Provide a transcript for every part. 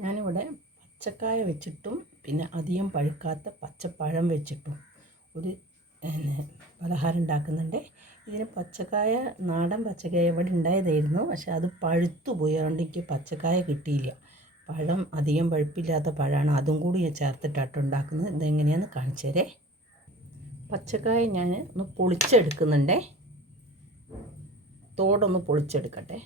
ഞാനിവിടെ പച്ചക്കായ വെച്ചിട്ടും പിന്നെ അധികം പഴുക്കാത്ത പച്ചപ്പഴം വെച്ചിട്ടും ഒരു പലഹാരം ഉണ്ടാക്കുന്നുണ്ട്. ഇതിന് പച്ചക്കായ നാടൻ പച്ചക്കായ ഇവിടെ ഉണ്ടായതായിരുന്നു. പക്ഷേ അത് പഴുത്തു പോയി. അതുകൊണ്ട് എനിക്ക് പച്ചക്കായ കിട്ടിയില്ല. പഴം അധികം പഴുപ്പില്ലാത്ത പഴമാണ്. അതും കൂടി ഞാൻ ചേർത്തിട്ടാട്ടോ ഉണ്ടാക്കുന്നത്. ഇതെങ്ങനെയാണെന്ന് കാണിച്ചു തരേ. പച്ചക്കായ ഞാൻ ഒന്ന് പൊളിച്ചെടുക്കുന്നുണ്ടേ. തോടൊന്ന് പൊളിച്ചെടുക്കട്ടെ.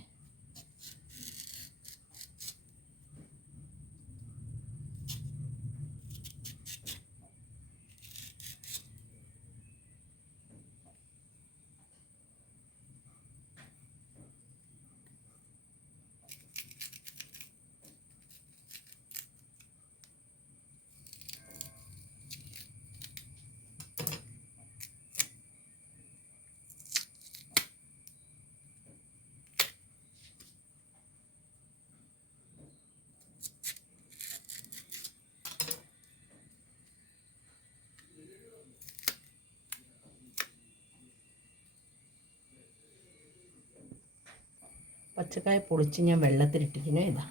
പച്ചക്കായ പൊളിച്ച് ഞാൻ വെള്ളത്തിലിട്ടിരിക്കുന്നു. ഇതാ.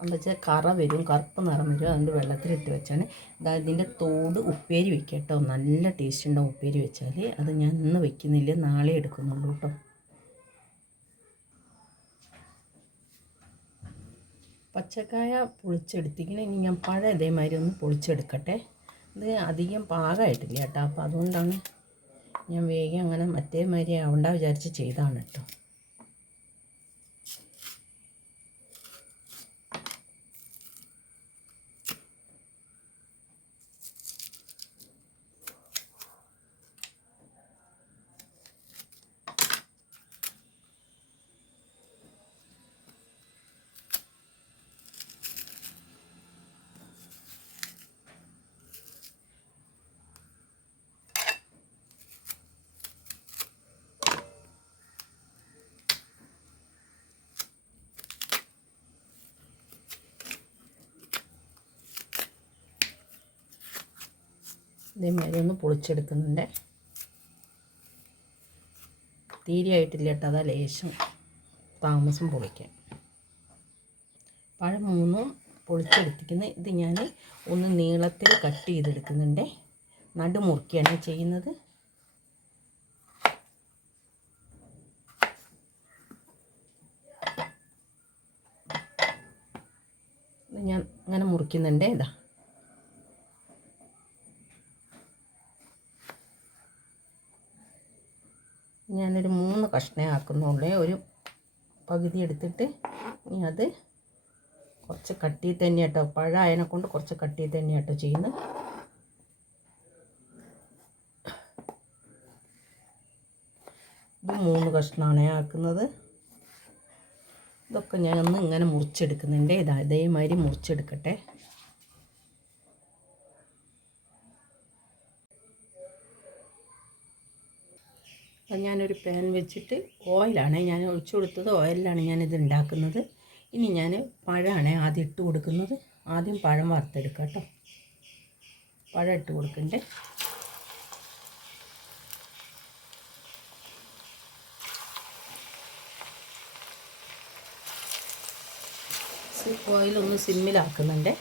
എന്താ വെച്ചാൽ കറ വരും കറുപ്പ് നിറം വരും. അതുകൊണ്ട് വെള്ളത്തിലിട്ട് വെച്ചാണ്. ഇതാ ഇതിന്റെ തോട് ഉപ്പേരി വെക്കുക കേട്ടോ. നല്ല ടേസ്റ്റ് ഉണ്ടാവും ഉപ്പേരി വെച്ചാൽ അത് ഞാൻ ഇന്ന് വെക്കുന്നില്ല. നാളെ എടുക്കുന്നുള്ളൂ കേട്ടോ. പച്ചക്കായ പൊളിച്ചെടുത്തിങ്ങനെ ഇനി ഞാൻ പഴം ഇതേമാതിരി ഒന്ന് പൊളിച്ചെടുക്കട്ടെ. ഇത് അധികം പാകമായിട്ടില്ല കേട്ടോ. അപ്പോൾ അതുകൊണ്ടാണ് ഞാൻ വേഗം അങ്ങനെ മറ്റേ മാതിരി ആവണ്ട വിചാരിച്ച് ചെയ്താണ് കേട്ടോ. ഇതേമാതിരി ഒന്ന് പൊളിച്ചെടുക്കുന്നുണ്ട് തീരെ ആയിട്ടില്ല കേട്ടോ അതാ ലേശം താമസം പൊളിക്കാൻ. പഴം മൂന്നും പൊളിച്ചെടുത്തിരിക്കുന്നത് ഇത് ഞാൻ ഒന്ന് നീളത്തിൽ കട്ട് ചെയ്തെടുക്കുന്നുണ്ട്. നടുമുറുക്കിയാണ് ചെയ്യുന്നത്. ഞാൻ അങ്ങനെ മുറിക്കുന്നുണ്ട്. ഇതാ. ഞാനൊരു മൂന്ന് കഷ്ണേ ആക്കുന്നുള്ളേ. ഒരു പകുതി എടുത്തിട്ട് ഇനി അത് കുറച്ച് കട്ടി തന്നെ കേട്ടോ. അതിനെ കൊണ്ട് കുറച്ച് കട്ടി തന്നെ കേട്ടോ ചെയ്യുന്നത്. ഇത് മൂന്ന് കഷ്ണമാണ് ആക്കുന്നത്. ഇതൊക്കെ ഞാനൊന്ന് ഇങ്ങനെ മുറിച്ചെടുക്കുന്നുണ്ട്. ഇതാ ഇതേമാതിരി മുറിച്ചെടുക്കട്ടെ. അപ്പം ഞാനൊരു പാൻ വെച്ചിട്ട് ഓയിലാണ്. ഞാൻ ഒഴിച്ചു കൊടുത്തത് ഓയിലാണ് ഞാനിത് ഉണ്ടാക്കുന്നത്. ഇനി ഞാൻ പഴമാണ് ആദ്യം ഇട്ട് കൊടുക്കുന്നത്. ആദ്യം പഴം വറുത്തെടുക്കാം കേട്ടോ. പഴം ഇട്ട് കൊടുക്കണ്ടേ? ഓയിലൊന്ന് സിമ്മിലാക്കുന്നുണ്ടേ.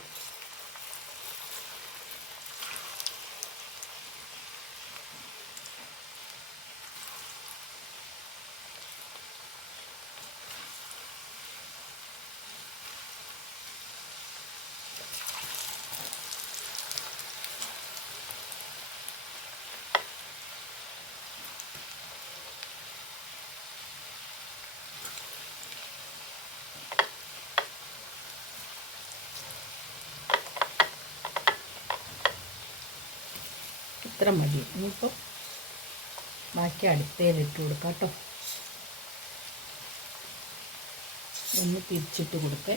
ഇത്ര മതി. ഇനിയിപ്പോൾ ബാക്കി അടുപ്പയിലിട്ട് കൊടുക്കാം കേട്ടോ. ഒന്ന് തിരിച്ചിട്ട് കൊടുക്കേ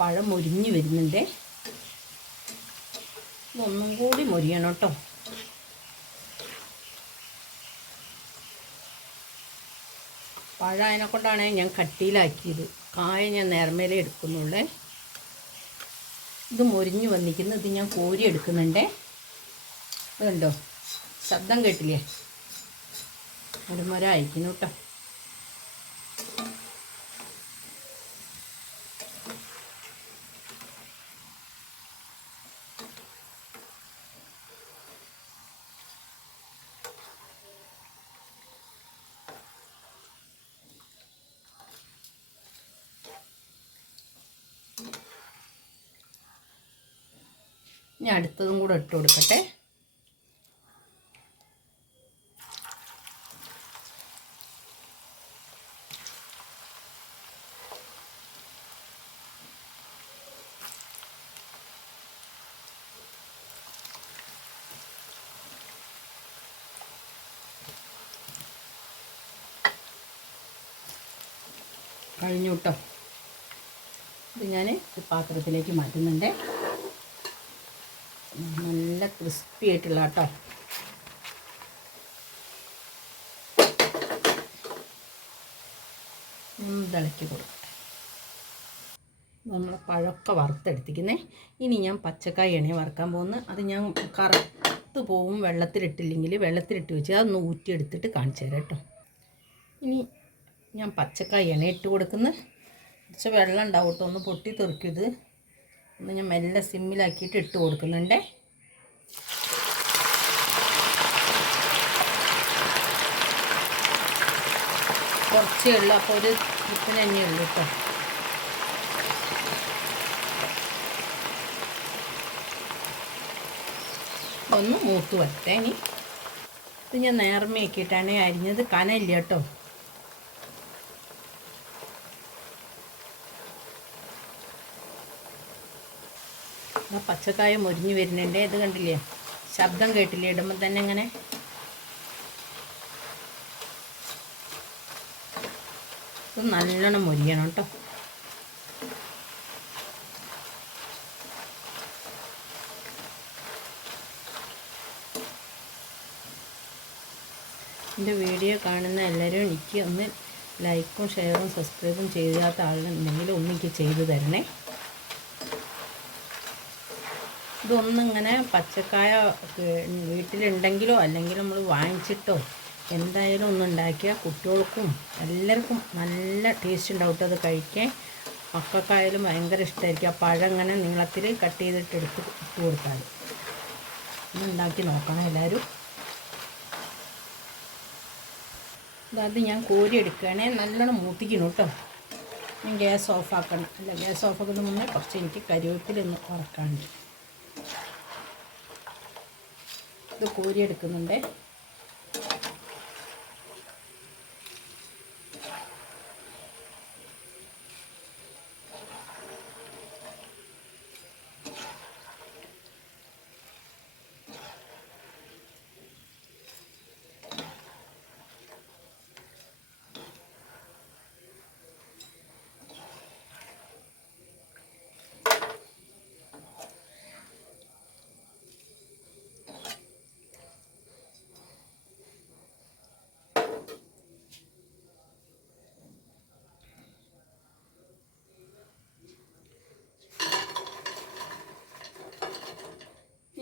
പഴം മുരിഞ്ഞു വരുന്നുണ്ട്. ഇതൊന്നും കൂടി മുരിയണം കേട്ടോ. പഴയതിനെ കൊണ്ടാണ് ഞാൻ കട്ടിയിലാക്കിയത്. കായ ഞാൻ നേർമേലെ എടുക്കുന്നുള്ളേ. ഇത് മുരിഞ്ഞു വന്നിരിക്കുന്നത് ഇത് ഞാൻ കോരി എടുക്കുന്നുണ്ടേ. അതുണ്ടോ ശബ്ദം കേട്ടില്ലേ? ഒരുമര അയക്കുന്നു കേട്ടോ. ഇനി അടുത്തതും കൂടെ ഇട്ട് കൊടുക്കട്ടെ. കഴിഞ്ഞു കേട്ടോ. ഇത് ഞാൻ പാത്രത്തിലേക്ക് മാറ്റുന്നുണ്ട്. നല്ല ക്രിസ്പി ആയിട്ടുള്ള കേട്ടോ ഇളക്കി കൊടുക്കട്ടെ നമ്മൾ പഴമൊക്കെ വറുത്തെടുത്തിക്കുന്നേ ഇനി ഞാൻ പച്ചക്കായ എണ്ണ വറുക്കാൻ പോകുന്നത് അത് ഞാൻ കറുത്ത് പോകും വെള്ളത്തിലിട്ടില്ലെങ്കിൽ വെള്ളത്തിലിട്ട് വെച്ച് അതൊന്ന് ഊറ്റിയെടുത്തിട്ട് കാണിച്ചു തരാം കേട്ടോ. ഇനി ഞാൻ പച്ചക്കായ എണ്ണ ഇട്ട് കൊടുക്കുന്നത് കുറച്ച് വെള്ളം ഉണ്ടാവും ഒന്ന് പൊട്ടി തെറിക്കും ഒന്ന് ഞാൻ മെല്ലെ സിമ്മിലാക്കിയിട്ട് ഇട്ട് കൊടുക്കുന്നുണ്ടേ. കുറച്ചേ ഉള്ളൂ അപ്പോൾ ഒരു ഇപ്പിന് തന്നെ ഉള്ളൂ കേട്ടോ ഒന്ന് മൂത്ത് വരട്ടെ ഇനി. ഇത് ഞാൻ നേർമയാക്കിയിട്ടാണ് അരിഞ്ഞത് കനയില്ല കേട്ടോ ആ പച്ചക്കായ മൊരിഞ്ഞു വരുന്നുണ്ട്. ഇത് കണ്ടില്ലേ? ശബ്ദം കേട്ടില്ലേ? ഇടുമ്പോൾ തന്നെ ഇങ്ങനെ. ഇത് നല്ലോണം മുരിയണം കേട്ടോ എന്റെ വീഡിയോ കാണുന്ന എല്ലാവരും എനിക്ക് ഒന്ന് ലൈക്കും ഷെയറും സബ്സ്ക്രൈബും ചെയ്യാത്ത ആളുണ്ടെങ്കിൽ എന്തെങ്കിലും ഒന്നിക്ക് ചെയ്തു തരണേ. ഇതൊന്നിങ്ങനെ പച്ചക്കായ വീട്ടിലുണ്ടെങ്കിലോ അല്ലെങ്കിൽ നമ്മൾ വാങ്ങിച്ചിട്ടോ എന്തായാലും ഒന്ന് ഉണ്ടാക്കിയാൽ കുട്ടികൾക്കും എല്ലാവർക്കും നല്ല ടേസ്റ്റ് ഉണ്ടാവും അത് കഴിക്കാൻ. മക്കൾക്കായാലും ഭയങ്കര ഇഷ്ടമായിരിക്കും ആ പഴം ഇങ്ങനെ നീളത്തിൽ കട്ട് ചെയ്തിട്ട് എടുത്ത് ഇട്ട് കൊടുത്താൽ ഉണ്ടാക്കി നോക്കണം എല്ലാവരും. അത് ഞാൻ കോരി എടുക്കുകയാണെങ്കിൽ നല്ലോണം മൂത്തിക്കണം കേട്ടോ ഞാൻ ഗ്യാസ് ഓഫാക്കണം അല്ല ഗ്യാസ് ഓഫാക്കുന്ന മുന്നേ കുറച്ച് എനിക്ക് കരിവേപ്പിലൊന്ന് ഉറക്കാനുണ്ട് ഇത് കോരി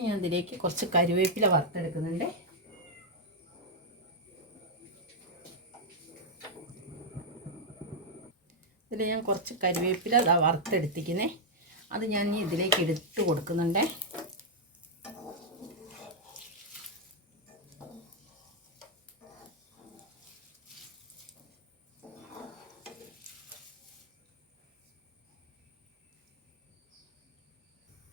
ഞാൻ ഇതിലേക്ക് കുറച്ച് കരുവേപ്പില വറുത്തെടുക്കുന്നുണ്ട്. ഇതിൽ ഞാൻ കുറച്ച് കരുവേപ്പില വറുത്തെടുത്തിക്കുന്നേ അത് ഞാൻ ഇതിലേക്ക് എടുത്ത് കൊടുക്കുന്നുണ്ടേ.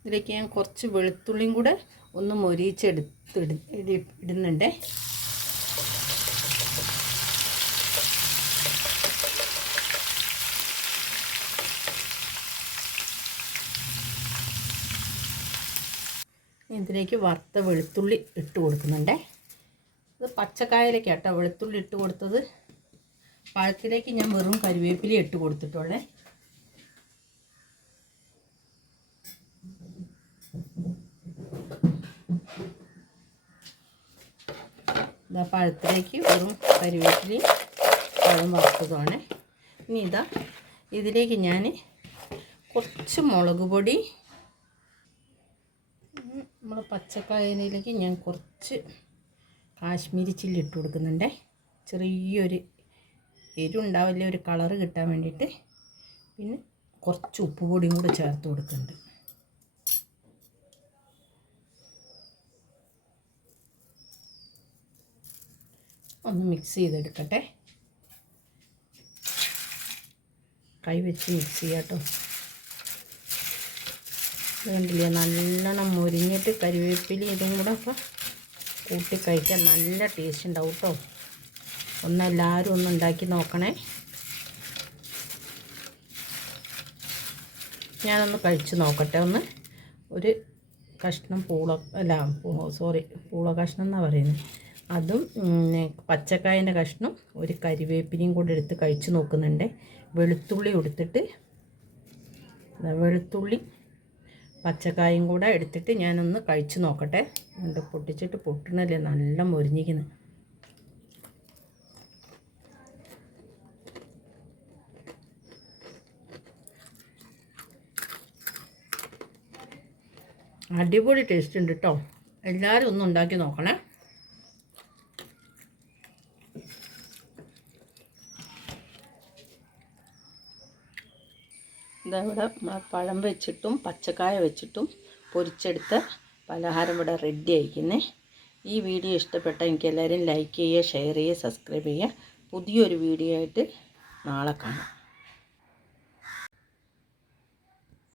ഇതിലേക്ക് ഞാൻ കുറച്ച് വെളുത്തുള്ളിയും കൂടെ ഒന്ന് മൊരിച്ചെടുത്ത് ഇടുന്നുണ്ടേ. ഇതിലേക്ക് വറുത്ത വെളുത്തുള്ളി ഇട്ട് കൊടുക്കുന്നുണ്ടേ. ഇത് പച്ചക്കായയിലേക്ക് കേട്ടോ വെളുത്തുള്ളി ഇട്ട് കൊടുത്തത്. പഴത്തിലേക്ക് ഞാൻ വെറും കരുവേപ്പില ഇട്ട് കൊടുത്തിട്ടുള്ളേ. ഇതാ പഴത്തിലേക്ക് വെറും കരിവേപ്പിലയും പഴം വറുത്തതാണ് ഇനി ഇതാ ഇതിലേക്ക് ഞാൻ കുറച്ച് മുളക് പൊടി നമ്മൾ പച്ചക്കായനിലേക്ക് ഞാൻ കുറച്ച് കാശ്മീരി ചില്ലി ഇട്ട് കൊടുക്കുന്നുണ്ട്. ചെറിയൊരു എരുണ്ടാവില്ല ഒരു കളറ് കിട്ടാൻ വേണ്ടിയിട്ട്. പിന്നെ കുറച്ച് ഉപ്പ് പൊടിയും കൂടി ചേർത്ത് കൊടുക്കുന്നുണ്ട്. ഒന്ന് മിക്സ് ചെയ്തെടുക്കട്ടെ. കൈ വെച്ച് മിക്സ് ചെയ്യാട്ടോ. വേണ്ടില്ല നല്ലോണം മുരിഞ്ഞിട്ട് കരിവേപ്പില ഇതും കൂടെ ഒക്കെ കൂട്ടി കഴിക്കാൻ നല്ല ടേസ്റ്റ് ഉണ്ടാവും കേട്ടോ ഒന്ന് എല്ലാവരും ഒന്ന് ഉണ്ടാക്കി നോക്കണേ. ഞാനൊന്ന് കഴിച്ച് നോക്കട്ടെ ഒന്ന്. ഒരു കഷ്ണം പൂള അല്ല സോറി പൂള കഷ്ണം എന്നാണ് പറയുന്നത് അതും പച്ചക്കായന്റെ കഷ്ണം ഒരു കരിവേപ്പിലയും കൂടെ എടുത്ത് കഴിച്ചു നോക്കുന്നുണ്ട്. വെളുത്തുള്ളി എടുത്തിട്ട് വെളുത്തുള്ളി പച്ചക്കായും കൂടെ എടുത്തിട്ട് ഞാനൊന്ന് കഴിച്ചു നോക്കട്ടെ. എന്നിട്ട് പൊട്ടിച്ചിട്ട് പൊട്ടണല്ലേ നല്ല മൊരിഞ്ഞിരിക്കുന്നു. അടിപൊളി ടേസ്റ്റ് ഉണ്ട് കേട്ടോ എല്ലാവരും ഒന്ന് ഉണ്ടാക്കി നോക്കണേ. ഇതവിടെ പഴം വെച്ചിട്ടും പച്ചക്കായ വെച്ചിട്ടും പൊരിച്ചെടുത്ത പലഹാരം ഇവിടെ റെഡി ആയിരിക്കുന്നേ. ഈ വീഡിയോ ഇഷ്ടപ്പെട്ട എനിക്ക് എല്ലാവരും ലൈക്ക് ചെയ്യുക ഷെയർ ചെയ്യുക സബ്സ്ക്രൈബ് ചെയ്യുക. പുതിയൊരു വീഡിയോ ആയിട്ട് നാളെ കാണാം.